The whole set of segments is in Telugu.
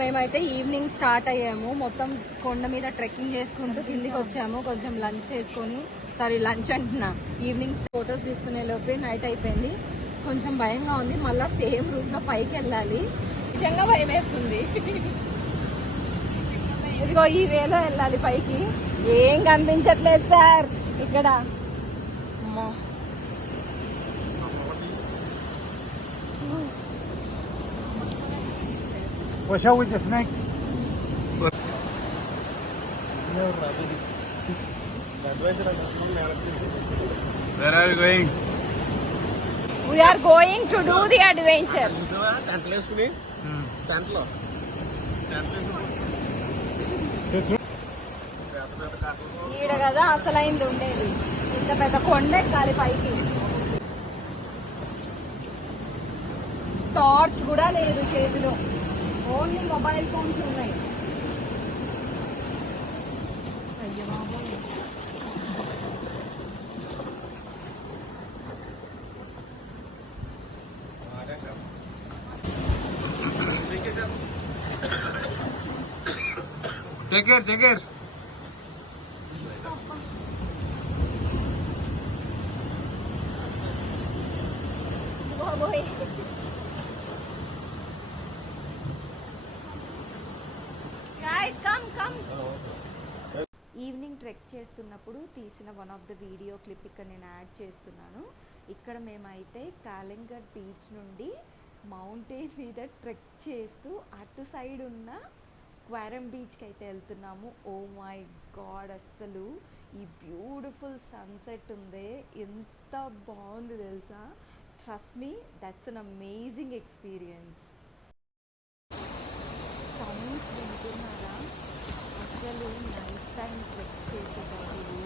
మేమైతే ఈవినింగ్ స్టార్ట్ అయ్యాము. మొత్తం కొండ మీద ట్రెక్కింగ్ చేసుకుంటూ కిందికి వచ్చాము. కొంచెం లంచ్ చేసుకొని, లంచ్ అంటున్నా, ఈవినింగ్ ఫొటోస్ తీసుకునే లోపే నైట్ అయిపోయింది. కొంచెం భయంగా ఉంది. మళ్ళీ సేమ్ రూట్ లో పైకి వెళ్ళాలి. నిజంగా భయం వేస్తుంది. ఇదిగో ఈ వేలో వెళ్ళాలి పైకి. ఏం కనిపించట్లేదు సార్ ఇక్కడ. Watch out with the snake. Where are you going? We are going to do the adventure. ఈడ కదా అసలైంది ఉండేది. ఇంత పెద్ద కొండ ఎక్కాలి పైకి. టార్చ్ కూడా లేదు చేతిలో, ఓన్లీ మొబైల్ ఫోన్స్ ఉన్నాయి. అయ్యో బాబోయ్. Take care, take care. బాబోయ్. ఈవినింగ్ ట్రెక్ చేస్తున్నప్పుడు తీసిన one of the video clip ఇక్కడ నేను యాడ్ చేస్తున్నాను. ఇక్కడ మేమైతే కాలింగట్ బీచ్ నుండి మౌంటైన్ మీద ట్రెక్ చేస్తూ అటు సైడ్ ఉన్న క్వారం బీచ్కి అయితే వెళ్తున్నాము. ఓ మై గాడ్, అస్సలు ఈ బ్యూటిఫుల్ సన్సెట్ ఉందే, ఎంత బాగుంది తెలుసా. Trust me, that's an amazing experience. Sounds వింటున్నారా? అసలు నైట్ టైం ట్రెక్ చేసేటప్పుడు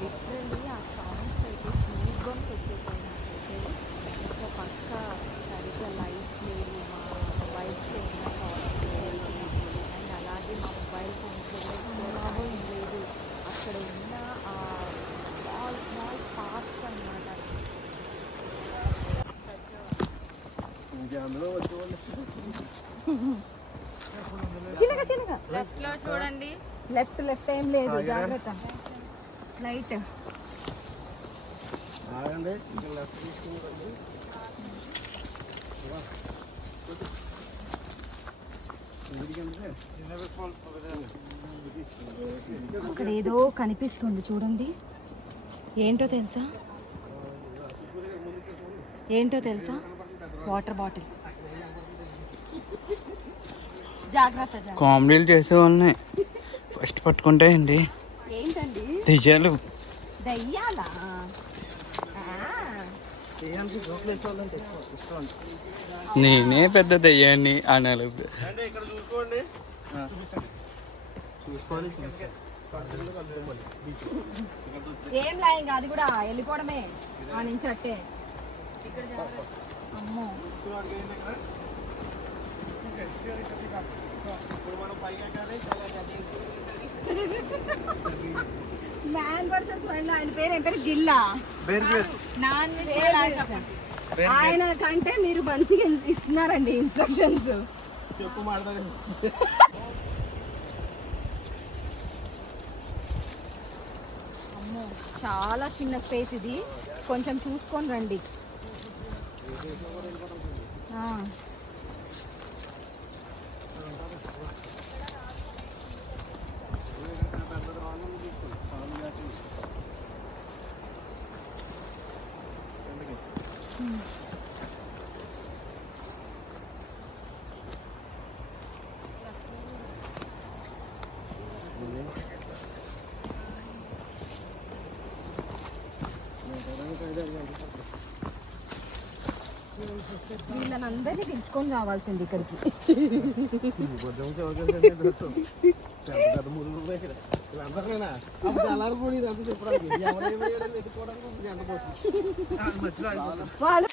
లిటరలీ ఆ సౌండ్స్ అయితే గూస్ బంప్స్ వచ్చేసాయి నాకైతే. ఒక పక్క సరిగ్గా లైట్స్ లేవు, మా మొబైల్స్లో ఉన్న టార్చ్ లేదు, అండ్ అలాగే మా మొబైల్ ఫోన్స్లో లేదు. అక్కడ ఉన్న ఆ స్మాల్ స్మాల్ పార్క్స్ అన్నమాట. లెఫ్ట్ లో చూడండి. లెఫ్ట్ ఏం లేదు, జాగ్రత్త. లైట్ అక్కడ ఏదో కనిపిస్తుంది చూడండి. ఏంటో తెలుసా? Water bottle. జాగ్రత్త. కామెడీలు చేసే వాళ్ళని ఫస్ట్ పట్టుకుంటే అండి. ఏంటండి? దెయ్యాలు. దయ్యాలా? నేనే పెద్ద దెయ్యాన్ని అనాలి. ఏం లాయింగ్, అది కూడా వెళ్ళిపోవడమే ఆ నుంచి అట్టే. అమ్మో, మ్యాన్ వర్సెస్ వైల్డ్. ఆయన పేరు ఏం పేరు? గిల్లా. ఆయన కంటే మీరు మంచిగా ఇస్తున్నారండి ఇన్స్ట్రక్షన్స్. అమ్మో, చాలా చిన్న స్పేస్ ఇది, కొంచెం చూసుకొని రండి. వీళ్ళని అందరినీ పిలుచుకొని రావాల్సింది ఇక్కడికి. వాళ్ళు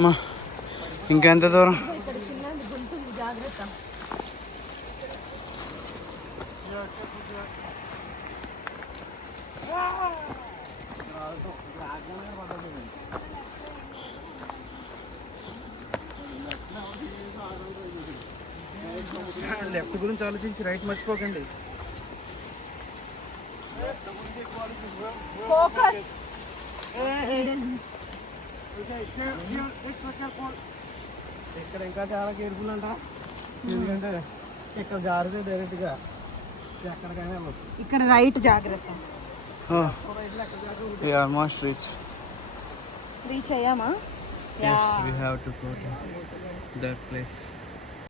అమ్మా ఇంకెంత దూరం? ఇక్కడ చిన్న గుంటుంది, జాగ్రత్త. లెఫ్ట్ గురించి ఆలోచించి రైట్ మర్చిపోకండి. ఫోకస్. ఇక్కడ ఇంకా చాలా కేర్ఫుల్ అంట, ఎందుకంటే ఇక్కడ జారితే డైరెక్ట్గా ఎక్కడికైనా వెళ్ళచ్చు. ఇక్కడ రైట్, జాగ్రత్త. ఆల్మోస్ట్ రీచ్ అయ్యామా? Yes, we have to go to that place.